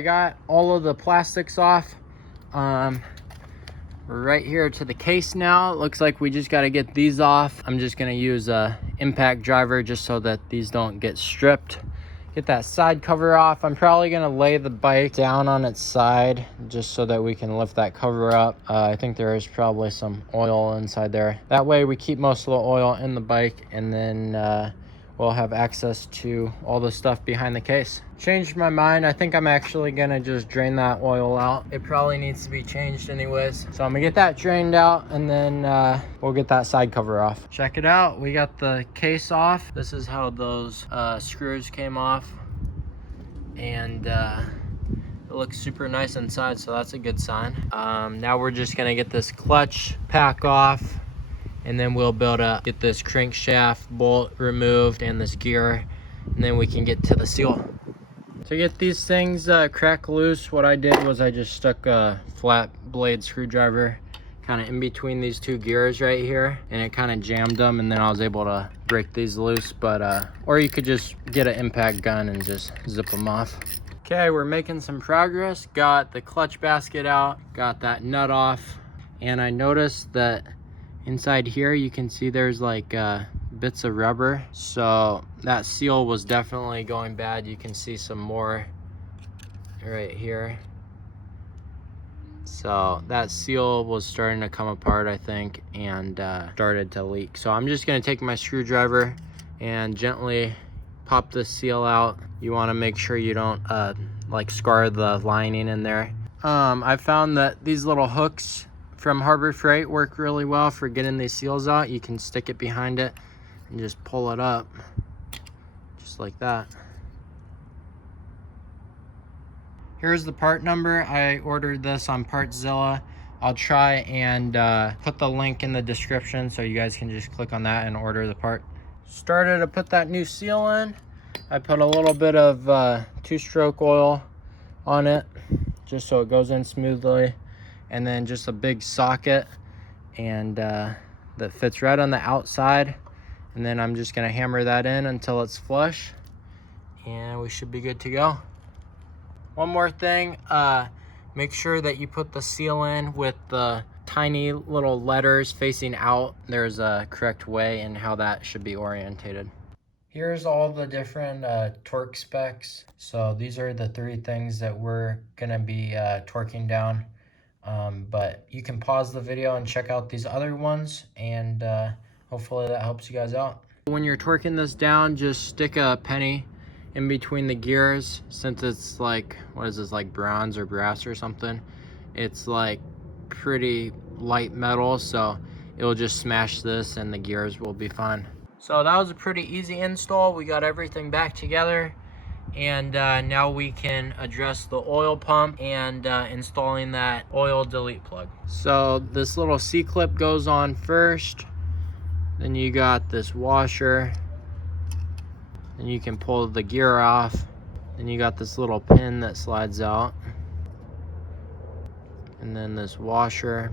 I got all of the plastics off. We're right here to the case now. It looks like we just got to get these off. I'm just going to use a impact driver just so that these don't get stripped. Get that side cover off. I'm probably going to lay the bike down on its side just so that we can lift that cover up. I think there is probably some oil inside there. That way we keep most of the oil in the bike, and then we'll have access to all the stuff behind the case. Changed my mind. I think I'm actually going to just drain that oil out. It probably needs to be changed anyways. So I'm going to get that drained out, and then we'll get that side cover off. Check it out. We got the case off. This is how those screws came off. And it looks super nice inside, so that's a good sign. Now we're just going to get this clutch pack off, and then we'll be able to get this crankshaft bolt removed and this gear, and then we can get to the seal. To get these things crack loose, what I did was I just stuck a flat blade screwdriver kind of in between these two gears right here, and it kind of jammed them, and then I was able to break these loose. But or you could just get an impact gun and just zip them off. Okay, we're making some progress. Got the clutch basket out, got that nut off, and I noticed that inside here you can see there's like bits of rubber, so that seal was definitely going bad. You can see some more right here, so that seal was starting to come apart, I think, and started to leak. So I'm just going to take my screwdriver and gently pop the seal out. You want to make sure you don't like scar the lining in there. I found that these little hooks from Harbor Freight work really well for getting these seals out. You can stick it behind it and just pull it up just like that. Here's the part number. I ordered this on Partzilla. I'll try and put the link in the description so you guys can just click on that and order the part. Started to put that new seal in. I put a little bit of two-stroke oil on it just so it goes in smoothly, and then just a big socket and that fits right on the outside, and then I'm just gonna hammer that in until it's flush, and we should be good to go. One more thing, make sure that you put the seal in with the tiny little letters facing out. There's a correct way in how that should be orientated. Here's all the different torque specs. So these are the 3 things that we're gonna be torquing down. But you can pause the video and check out these other ones, and hopefully that helps you guys out. When you're torquing this down, just stick a penny in between the gears. Since it's like, what is this, like bronze or brass or something, it's like pretty light metal, so it'll just smash this and the gears will be fine. So that was a pretty easy install. We got everything back together, and now we can address the oil pump and installing that oil delete plug. So this little C-clip goes on first, then you got this washer, and you can pull the gear off, then you got this little pin that slides out, and then this washer,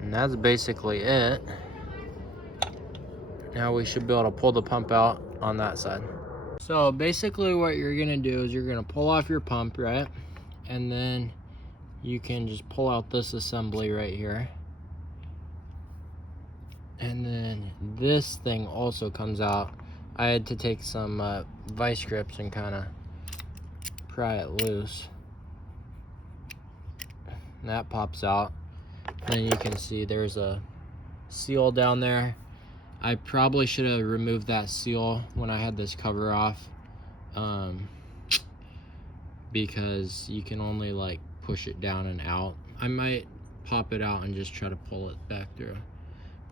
and that's basically it. Now we should be able to pull the pump out on that side. So basically what you're gonna do is you're gonna pull off your pump, right? And then you can just pull out this assembly right here. And then this thing also comes out. I had to take some vice grips and kind of pry it loose. And that pops out. And then you can see there's a seal down there. I probably should have removed that seal when I had this cover off, because you can only like push it down and out. I might pop it out and just try to pull it back through.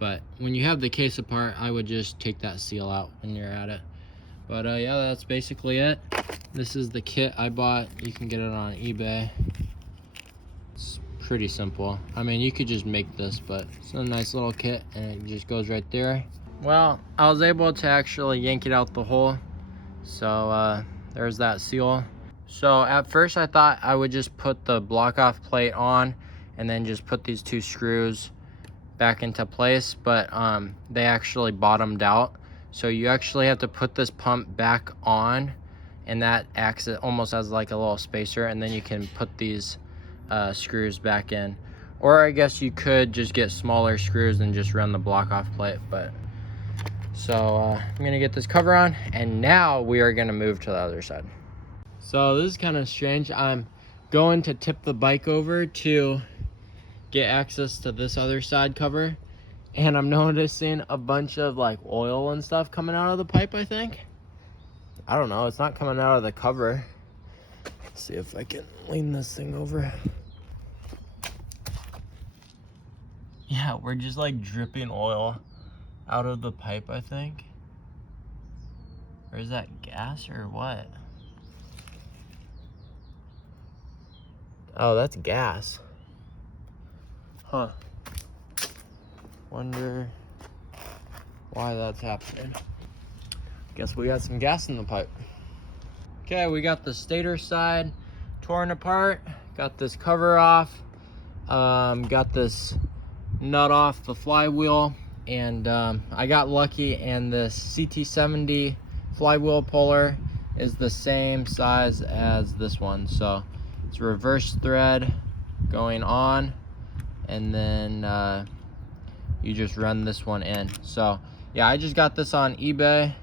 But when you have the case apart, I would just take that seal out when you're at it. But yeah, that's basically it. This is the kit I bought. You can get it on eBay. It's pretty simple. I mean, you could just make this, but it's a nice little kit, and it just goes right there. Well, I was able to actually yank it out the hole. So there's that seal. So at first I thought I would just put the block off plate on and then just put these 2 screws back into place, but they actually bottomed out. So you actually have to put this pump back on and that acts almost as like a little spacer, and then you can put these screws back in. Or I guess you could just get smaller screws and just run the block off plate. But so I'm gonna get this cover on, and now we are gonna move to the other side. So this is kind of strange. I'm going to tip the bike over to get access to this other side cover, and I'm noticing a bunch of like oil and stuff coming out of the pipe. I think, I don't know, it's not coming out of the cover. Let's see if I can lean this thing over. Yeah, we're just like dripping oil out of the pipe, I think. Or is that gas or what? Oh, that's gas. Huh. Wonder why that's happening. Guess we got some gas in the pipe. Okay, we got the stator side torn apart. Got this cover off. Got this nut off the flywheel, and I got lucky, and this CT70 flywheel puller is the same size as this one. So it's reverse thread going on, and then you just run this one in. So yeah, I just got this on eBay.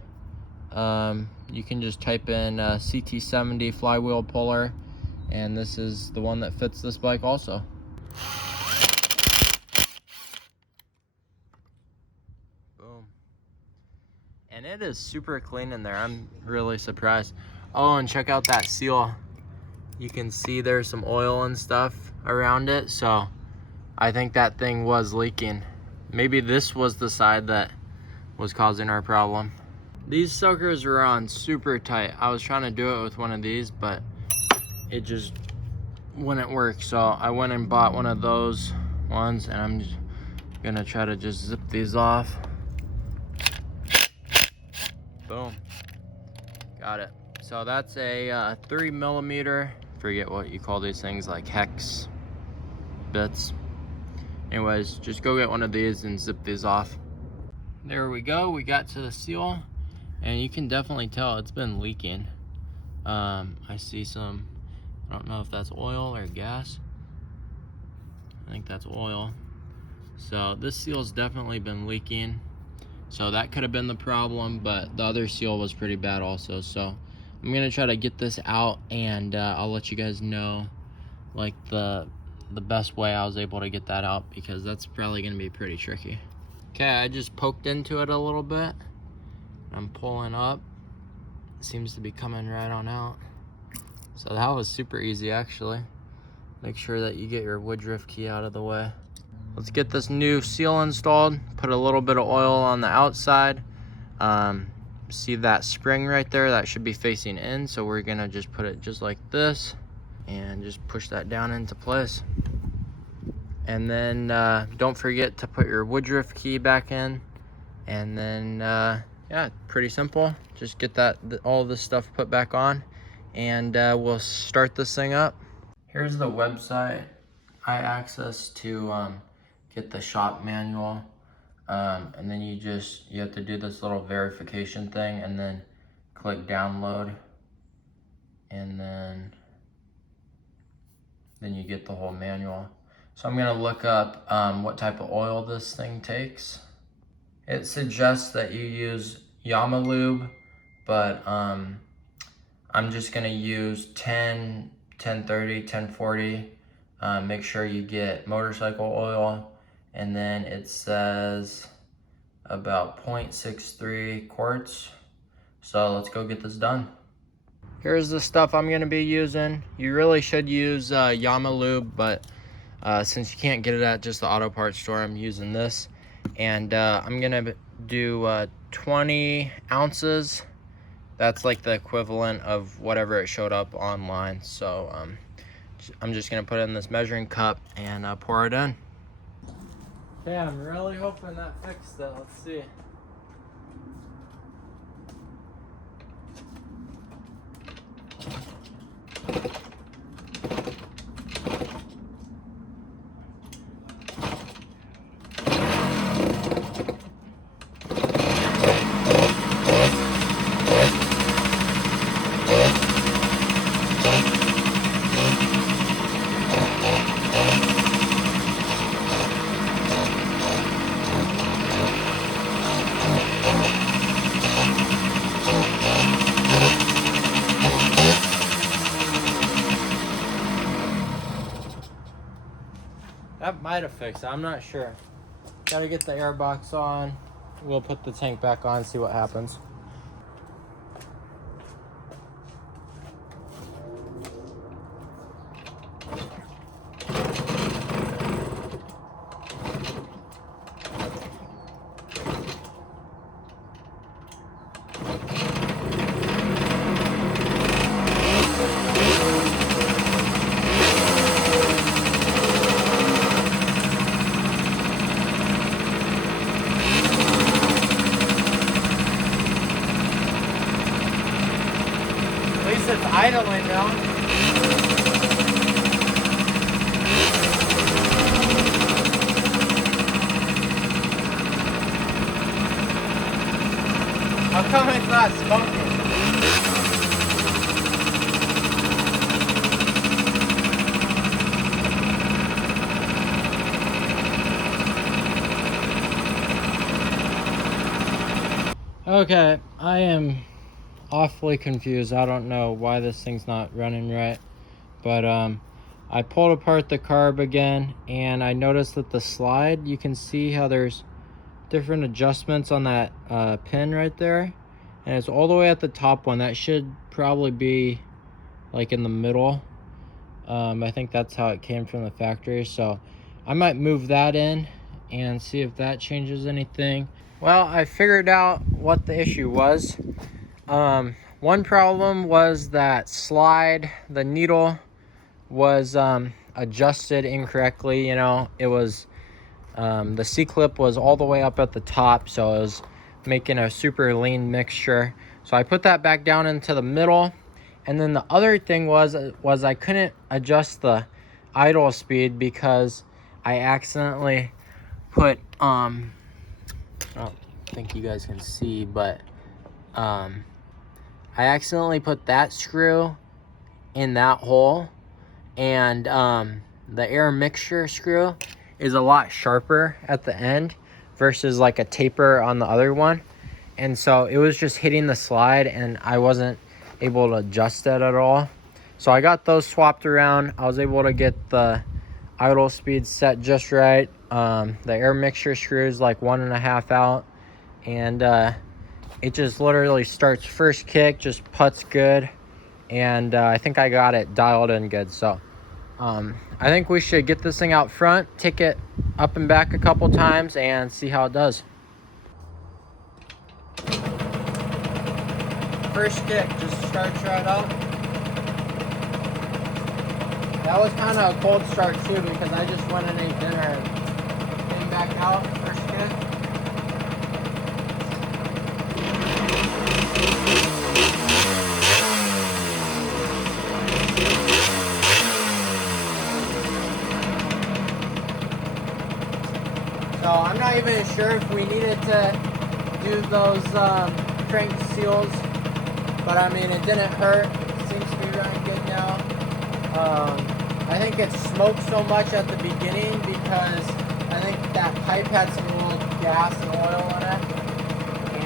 You can just type in CT70 flywheel puller, and this is the one that fits this bike also. Boom. And it is super clean in there. I'm really surprised. Oh, and check out that seal. You can see there's some oil and stuff around it, so I think that thing was leaking. Maybe this was the side that was causing our problem. These suckers were on super tight. I was trying to do it with one of these, but it just wouldn't work. So I went and bought one of those ones, and I'm just gonna try to just zip these off. Boom. Got it. So that's a 3mm, forget what you call these things, like hex bits. Anyways, just go get one of these and zip these off. There we go, we got to the seal, and you can definitely tell it's been leaking. I see some, I don't know if that's oil or gas. I think that's oil. So this seal's definitely been leaking. So that could have been the problem, but the other seal was pretty bad also. So I'm gonna try to get this out, and I'll let you guys know like the best way I was able to get that out, because that's probably gonna be pretty tricky. Okay, I just poked into it a little bit. I'm pulling up. It seems to be coming right on out. So that was super easy actually. Make sure that you get your woodruff key out of the way. Let's get this new seal installed. Put a little bit of oil on the outside. See that spring right there? That should be facing in. So we're gonna just put it just like this and just push that down into place. And then don't forget to put your woodruff key back in. And then yeah, pretty simple. Just get all this stuff put back on, and we'll start this thing up. Here's the website I access to get the shop manual, and then you have to do this little verification thing, and then click download, and then you get the whole manual. So I'm gonna look up what type of oil this thing takes. It suggests that you use Yamaha, but I'm just gonna use 10, 1030, 1040. Make sure you get motorcycle oil, and then it says about 0.63 quarts. So let's go get this done. Here's the stuff I'm gonna be using. You really should use Yamaha, but since you can't get it at just the auto parts store, I'm using this. And I'm gonna do 20 ounces. That's like the equivalent of whatever it showed up online. So I'm just gonna put it in this measuring cup and pour it in. Okay, I'm really hoping that fixed it. Let's see. That might have fixed it. I'm not sure. Gotta get the air box on. We'll put the tank back on, see what happens. It's idling now. How come it's not smoking? Okay, I am awfully confused. I don't know why this thing's not running right, but I pulled apart the carb again and I noticed that the slide, you can see how there's different adjustments on that pin right there, and it's all the way at the top one. That should probably be like in the middle. I think that's how it came from the factory, so I might move that in and see if that changes anything. Well, I figured out what the issue was. One problem was that slide, the needle was adjusted incorrectly. You know, it was the C-clip was all the way up at the top, so it was making a super lean mixture. So I put that back down into the middle, and then the other thing was I couldn't adjust the idle speed because I accidentally put I don't think you guys can see, but I accidentally put that screw in that hole, and the air mixture screw is a lot sharper at the end versus like a taper on the other one, and so it was just hitting the slide and I wasn't able to adjust it at all. So I got those swapped around. I was able to get the idle speed set just right. The air mixture screws like 1.5 out, and it just literally starts first kick, just putts good, and I think I got it dialed in good. So I think we should get this thing out front, take it up and back a couple times, and see how it does. First kick just starts right up. That was kind of a cold start too, because I just went and ate dinner and came back out. First kick. So I'm not even sure if we needed to do those crank seals, but I mean, it didn't hurt. It seems to be running good now. I think it smoked so much at the beginning because I think that pipe had some little gas and oil in it,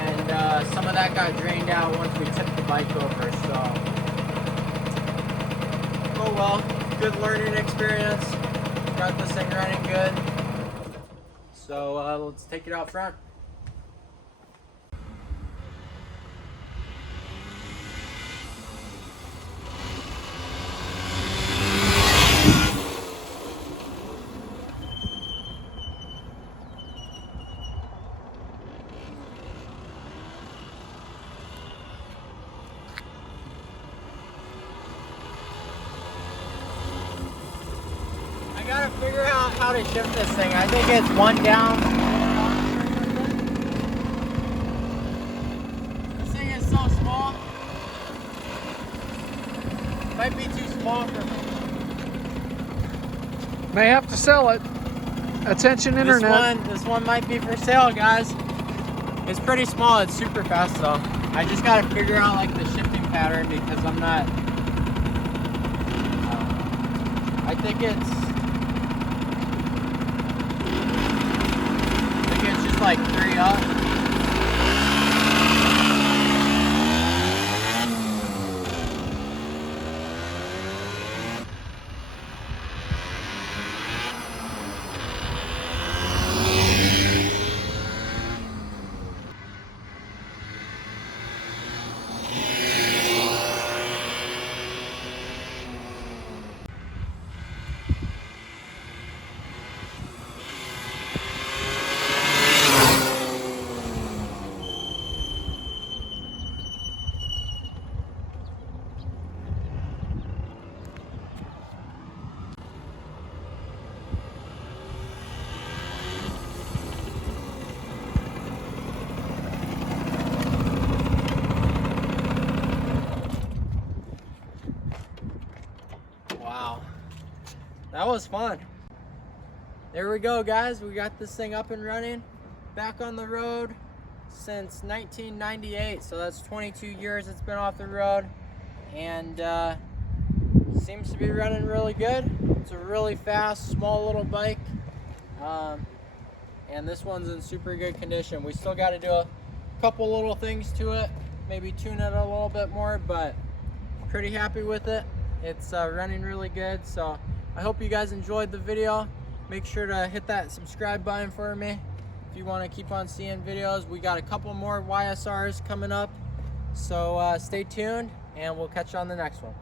and some of that got drained out once we tipped the bike over. So, oh well, good learning experience. Got this thing running good. So let's take it out front. I gotta figure out how to shift this thing. I think it's one down. This thing is so small. Might be too small for me. May have to sell it. Attention internet. This one might be for sale, guys. It's pretty small. It's super fast though. I just gotta figure out like the shifting pattern because I'm not. I think it's just like 3 up. that was fun. There we go, guys. We got this thing up and running, back on the road since 1998. So that's 22 years it's been off the road, and seems to be running really good. It's a really fast, small little bike, and this one's in super good condition. We still got to do a couple little things to it, maybe tune it a little bit more, but pretty happy with it. It's running really good. So I hope you guys enjoyed the video. Make sure to hit that subscribe button for me if you want to keep on seeing videos. We got a couple more YSRs coming up, so stay tuned, and we'll catch you on the next one.